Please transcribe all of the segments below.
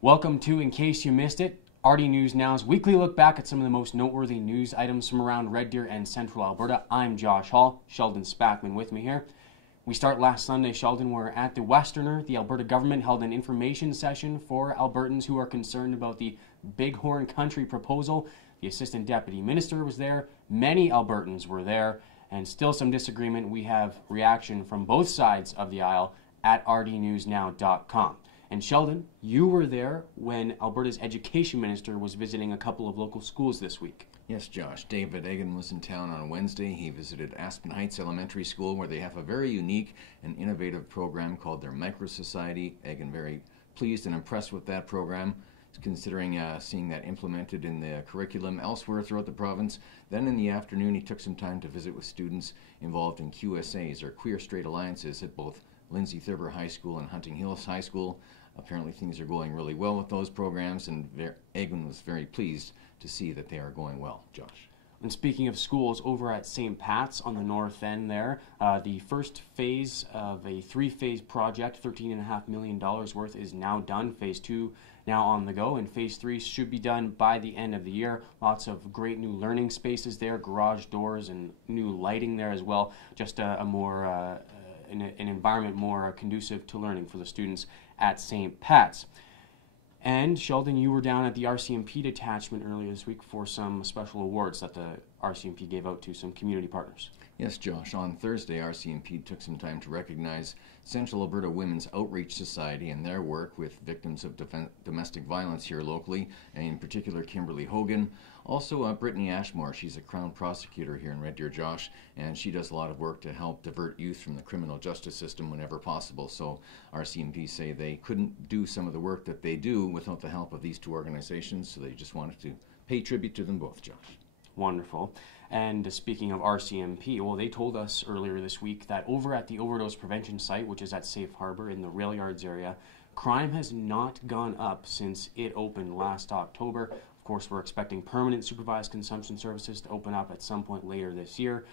Welcome to In Case You Missed It, RD News Now's weekly look back at some of the most noteworthy news items from around Red Deer and Central Alberta. I'm Josh Hall, Sheldon Spackman with me here. We start last Sunday, Sheldon, where at the Westerner, the Alberta government held an information session for Albertans who are concerned about the Bighorn Country proposal. The Assistant Deputy Minister was there, many Albertans were there, and still some disagreement. We have reaction from both sides of the aisle at rdnewsnow.com. And Sheldon, you were there when Alberta's Education Minister was visiting a couple of local schools this week. Yes, Josh. David Egan was in town on Wednesday. He visited Aspen Heights Elementary School, where they have a very unique and innovative program called their Micro Society. Egan very pleased and impressed with that program, considering seeing that implemented in the curriculum elsewhere throughout the province. Then in the afternoon, he took some time to visit with students involved in QSAs, or Queer Straight Alliances, at both Lindsay Thurber High School and Hunting Hills High School. Apparently things are going really well with those programs, and Egan was very pleased to see that they are going well. Josh. And speaking of schools, over at St. Pat's on the north end there, the first phase of a three-phase project, $13.5 million worth, is now done. Phase 2 now on the go, and Phase 3 should be done by the end of the year. Lots of great new learning spaces there, garage doors and new lighting there as well. Just a more an environment more conducive to learning for the students at St. Pat's. And Sheldon, you were down at the RCMP detachment earlier this week for some special awards that the RCMP gave out to some community partners. Yes, Josh. On Thursday, RCMP took some time to recognize Central Alberta Women's Outreach Society and their work with victims of domestic violence here locally, and in particular Kimberly Hogan. Also, Brittany Ashmore. She's a Crown prosecutor here in Red Deer, Josh, and she does a lot of work to help divert youth from the criminal justice system whenever possible. So RCMP say they couldn't do some of the work that they do without the help of these two organizations, so they just wanted to pay tribute to them both, Josh. Wonderful. And speaking of RCMP, well, they told us earlier this week that over at the overdose prevention site, which is at Safe Harbor in the rail yards area, crime has not gone up since it opened last October. Of course, we're expecting permanent supervised consumption services to open up at some point later this year.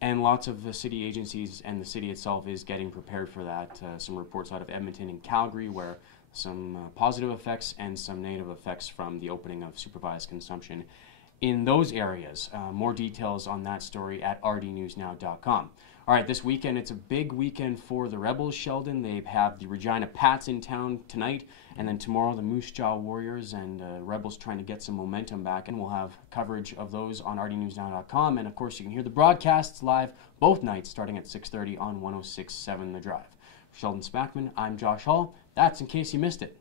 And lots of the city agencies and the city itself is getting prepared for that. Some reports out of Edmonton and Calgary where some positive effects and some negative effects from the opening of supervised consumption in those areas. More details on that story at rdnewsnow.com. All right, this weekend, it's a big weekend for the Rebels, Sheldon. They have the Regina Pats in town tonight, and then tomorrow the Moose Jaw Warriors, and Rebels trying to get some momentum back. And we'll have coverage of those on rdnewsnow.com. And, of course, you can hear the broadcasts live both nights starting at 6:30 on 106.7 The Drive. For Sheldon Spackman, I'm Josh Hall. That's In Case You Missed It.